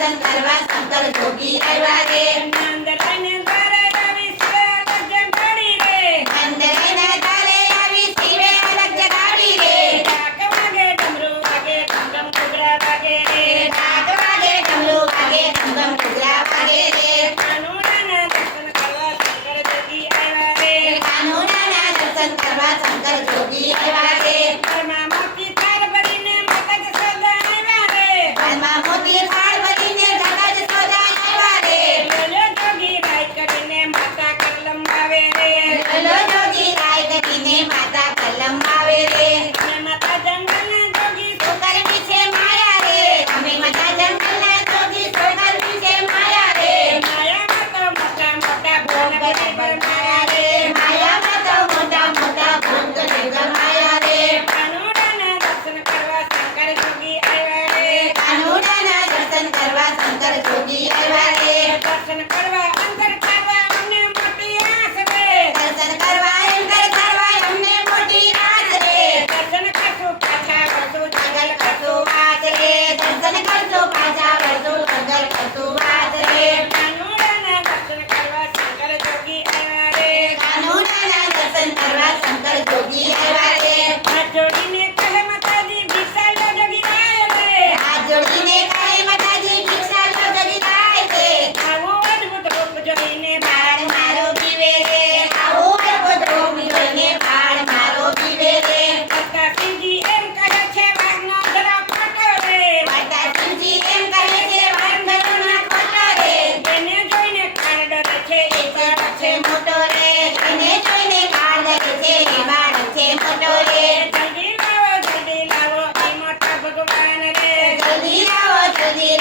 દર્શન કરવા શંકર જોગી આવ્યા રે નંદલાઈને દ્વારે આવી શિવે અલગ જગાડી રે નંદલાઈના દ્વારે આવી શિવે અલગ જગાડી રે ઢાક વાગે ડમરૂ વાગે ધમધમ ઘૂઘરા વાગે રે ઢાક વાગે ડમરૂ વાગે ધમધમ ઘૂઘરા વાગે રે કાનુડાના દર્શન કરવા શંકર જોગી આવ્યા રે કાનુડાના દર્શન કરવા શંકર જોગી આવ્યા રે ઘરમાં મોતી થાળ ભરીને માતા જશોદા આવ્યા રે ઘરમાં મોતી થાળ ભરીને જગત સોદા આવ્યા રે લોલો જોગી રાય કરીને માતા કલમ આવે રે લોલો જોગી રાય કરીને માતા કલમ આવે રે અને માતા જંગલના જોગી સોકરની છે માયા રે અમે માતા જંગલના જોગી સોકરની છે માયા રે માયામાં તો મોટા મોટા ભોગ બરાબર માયા રે માયામાં તો મોટા મોટા ભૂત ગમાયા રે કાનુડાના દર્શન કરવા શંકર જોગી આવ્યા રે કાનુડાના દર્શન કરવા શંકર જોગી આવ્યા રે દર્શન કરવા અંદર ખાવા અમને મોટી આસ રે દર્શન કરવા એન્ટર કરવા અમને મોટી રાત રે દર્શન કરશું પાછા વળશું જંગલ કરતું વાત રે દર્શન કરતું પાછા વળતું જંગલ કરતું વાત રે કાનુડાના દર્શન કરવા શંકર જોગી આવ્યા રે કાનુડાના દર્શન કરવા શંકર જોગી આવ્યા રે હાથ જોડીને કહે માતાજી ભિક્ષા લો જોગી રાય રે હાથ જોડીને કહે માતાજી ભિક્ષા લો જગી રાય છે આવું અદ્ભુત રૂપ જોઈને બાળ મારો પીવે રે આવું અદ્ભુત રૂપ જોઈને બાળ મારો પીવે રે માતાજી એમ કહે છે વાઘનો જરા ખોટો રે માતાજી એમ કહે છે વાંદરોના ખોટો રે તેને જોઈને કાળ ડરે છે એ બાળક છે મોટો રે એને જોઈને કાળ ડરે છે એ બાળક છે મોટો રે જલ્દી લાવો એ મોટા ભગવાન રે જલ્દી